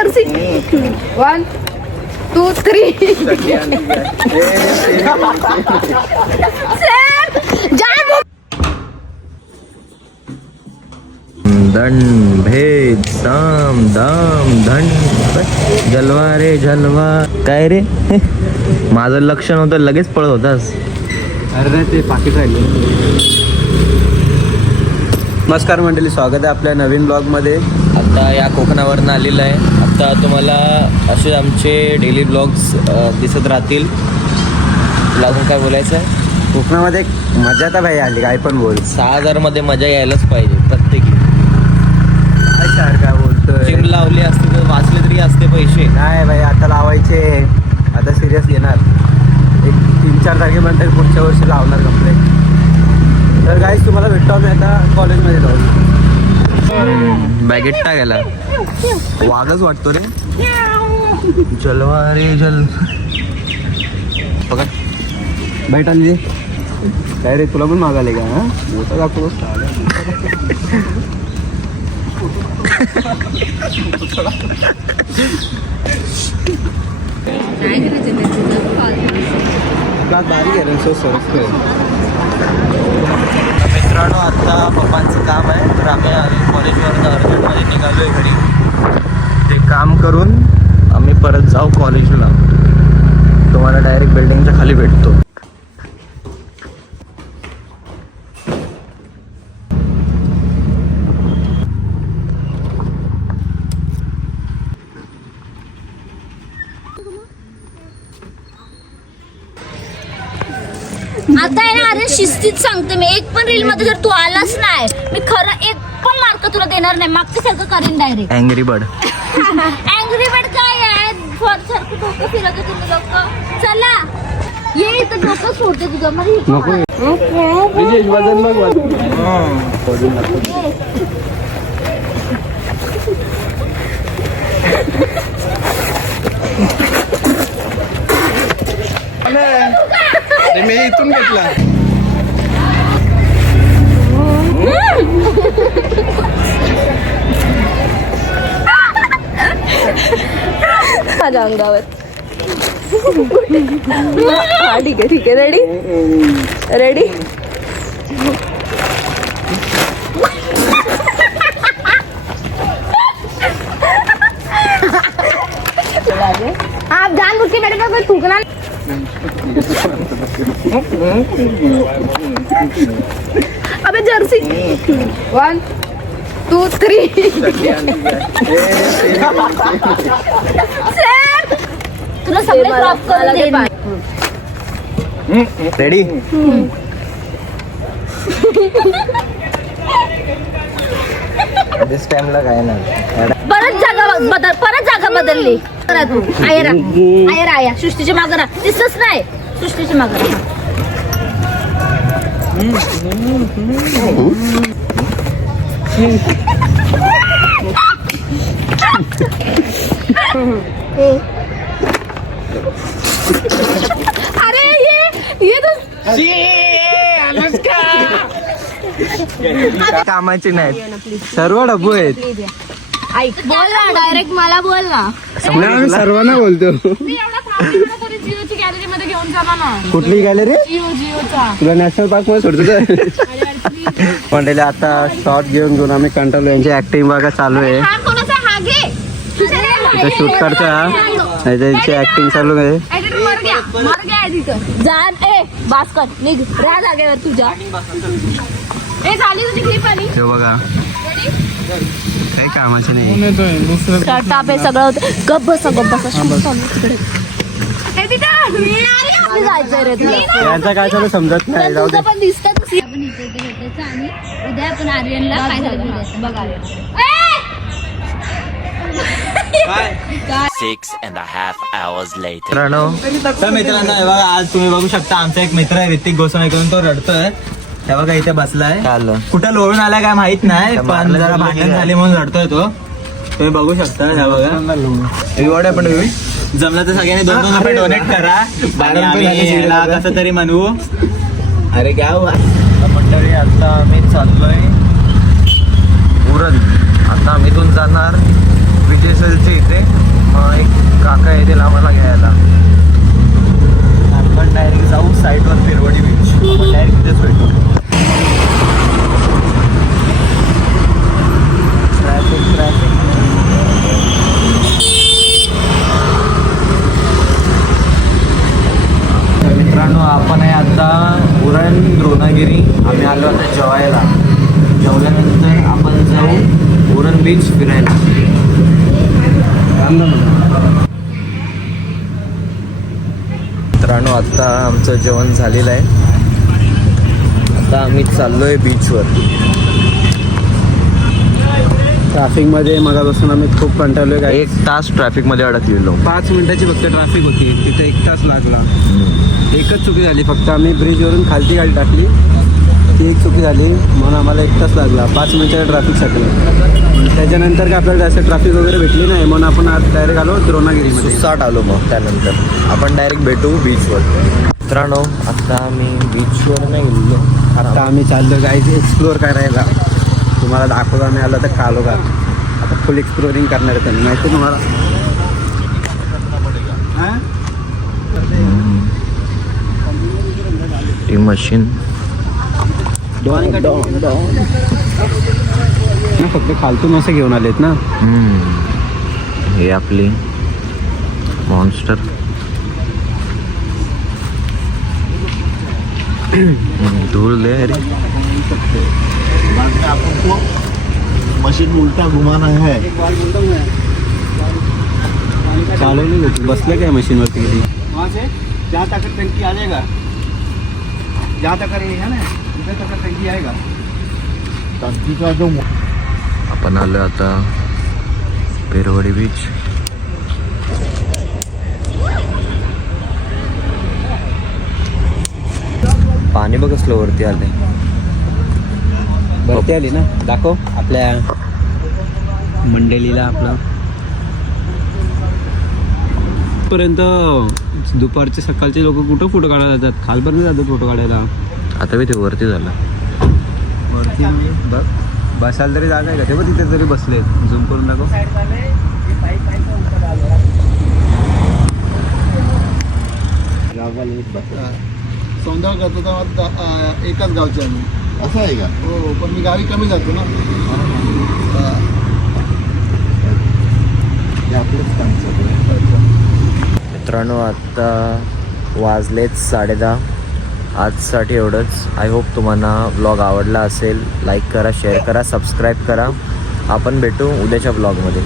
Jersey 1 2 3 दंड भेद साम दाम धन जलवा रे जलवा. काय रे माझं लक्ष नव्हतं, लगेच पळत होतास. अरे ते पाकिट राहिले. नमस्कार मंडळी, स्वागत आहे आपल्या नवीन ब्लॉगमध्ये. आता या कोकणावरनं आलेलं आहे. आता तुम्हाला असे आमचे डेली ब्लॉग्स दिसत राहतील. लागून काय बोलायचं आहे? कोकणामध्ये मजा तर भाई आली, काय पण बोल. 6,000 मध्ये मजा यायलाच पाहिजे प्रत्येकी. काय बोलतोय? जिम लावली असते तर वाचले तरी असते पैसे. नाही भाई, आता लावायचे. आता सिरियस घेणार. एक 3-4 तारखेपर्यंत पुढच्या वर्षी लावणार कंप्लेंट. तर गाईस तुम्हाला भेटतो आम्ही आता कॉलेजमध्ये जाऊ. बॅगेट टाकायला वाघच वाटतो रे. जलवा रे जल. बघा बाईट आली. काय रे, तुला पण मागाले का? हा मोठा दाखव. बारीक आहे रे, सो सरस. मित्रांनो, आता पप्पांचं काम आहे तर आम्ही कॉलेजवरून अर्जंटमध्ये निघालो आहे घरी. ते काम करून आम्ही परत जाऊ कॉलेजला. तुम्हाला डायरेक्ट बिल्डिंगच्या खाली भेटतो. आता आहे ना, अरे शिस्तीत सांगते मी. एक पण रील मध्ये जर तू आलास नाही, मी खरं एक पण मार्क तुला देणार नाही. मागच्या सारखं करीन direct. Angry bird. Angry bird काय आहे? सारखं डोकं फिरवते तुम्ही लोक. चला ये इथं, डोकं सोडते तुझं. मला वजन बघ. मी इथून घेतला. माझ्या अंगावर. हा ठीक आहे ठीक आहे. Ready ready. आप जान बुझ के मेरे पे कोई थूकना. अबे जर्सी 1 2 3 तुला सगळे क्रॉप करून देईन. रेडी. दिस टाइमला काय नाही. परत जागा बदलली. तू आया सृष्टीच्या मागं राहा. दिसतच नाही सृष्टीच्या मागं राहा. अरे ये तो कामाचे नाहीत, सर्व डब्बू आहेत. ऐक, बोल ना डायरेक्ट. मला बोल ना. आम्ही सर्वांना बोलतो. जिओची गॅलरी मध्ये घेऊन जाणार ना. कुठली गॅलरी? जिओचा. तुला नॅशनल पार्क मध्ये सोडतो. पण आता शॉर्ट घेऊन आम्ही कंटाळलो. यांची ऍक्टिंग बघा चालू आहे. हा कोणाचा? हा घे. शूट करता. त्यांची ऍक्टिंग चालू आहे. मर गया तिथं. जान ए बास्कट निघ. राहा जागेवर तुझ्या. ए झाली तुझी क्लिप आली. हे बघा काही कामाचे नाही. टाप आहे सगळं होतं. गप बसा शूट चालू तिकडे. जायचंय रे तुला. यांचं काय चालू समजत नाही. जाऊ दे. तुझं पण दिसतं. आपण इथे भेटायचं आणि उद्या आपण आर्यनला काय झालं बघा. 6.5 hours later. मित्रांनो, तर मित्रांनो हे बघा, आज तुम्ही बघू शकता आमचा एक मित्र आहे ऋतिक गोस्वामीकडून. तो रडतोय. हे बघा इथे बसलाय. चाललं. कुठं लोळून आलाय काय माहित नाही, पण जरा भांडण झाली म्हणून रडतोय तो. तुम्ही बघू शकता. हे बघा रिवॉर्ड आहे. पण जमलं तर सगळ्यांनी 2-2 रुपये डोनेट करा. आणि आम्ही याला कसं तरी म्हणू. अरे क्या मंडळी, आता आम्ही चाललोय उरण. आता आम्ही इथून जाणार विजय सेलच्या इथे. मित्रांनो आता आमचं जेवण झालेलं आहे. आता आम्ही चाललोय बीचवर. ट्रॅफिकमध्ये मगापासून आम्ही खूप कंटाळलोय काय. 1 तास ट्रॅफिक मध्ये अडकलेलो. 5 मिनिटाची फक्त ट्रॅफिक होती, तिथे 1 तास लागला. एकच चुकी झाली फक्त, आम्ही ब्रिजवरून खालती गाडी टाकली, ती एक चुकी झाली म्हणून आम्हाला 1 तास लागला 5 मिनिटाच्या ट्रॅफिकसाठी. त्याच्यानंतर काय आपल्याला जास्त ट्रॅफिक वगैरे भेटली नाही म्हणून आपण आज डायरेक्ट आलो द्रोणागिरीमध्ये. सुसाट आलो. मग त्यानंतर आपण डायरेक्ट भेटू बीचवर. मित्रांनो आता आम्ही बीचवर नाही गेलो, आता आम्ही चाललो गाईज एक्सप्लोअर करायला. तुम्हाला दाखवता नाही आलं तर कालो का आता फुल एक्सप्लोरिंग करणार आहे त्यांनी, माहिती तुम्हाला. ती मशीन फक्त खालतून असं घेऊन आलेत ना. हे आपली मॉन्स्टर. धूल ले अरे आपको मशीन उल्टा घुमाना है. चालवली होती, बसले काय मशीनवरती किती. वहाँ से जहाँ तक टंकी आ जाएगा, जहाँ तक है ना उधर तक टंकी आएगा. टंकी का जो आपण आलो आता पेरवडी बीच. पाणी बघ कसलं वरती आलंय. भरती आली ना. दाखव आपल्या मंडळीला आपलं. पर्यंत दुपारचे सकाळचे लोक कुठं फोटो काढायला जातात, खालपर्यंत जातात फोटो काढायला. आता मी ते वरती झालं. वरती बघ बसायला तरी जागा आहे का, तेव्हा तिथे तरी बसले. झूम करून दाखव. सौंदर्य करतो तेव्हा एकाच गावचे आम्ही. असं आहे का? हो, पण मी गावी कमी जातो ना. मित्रांनो आता वाजलेत 10:30. आजसाठी एवढंच. आय होप तुम्हाला व्लॉग आवडला असेल. लाईक करा, शेअर करा, सबस्क्राईब करा. आपण भेटू उद्याच्या व्लॉगमध्ये.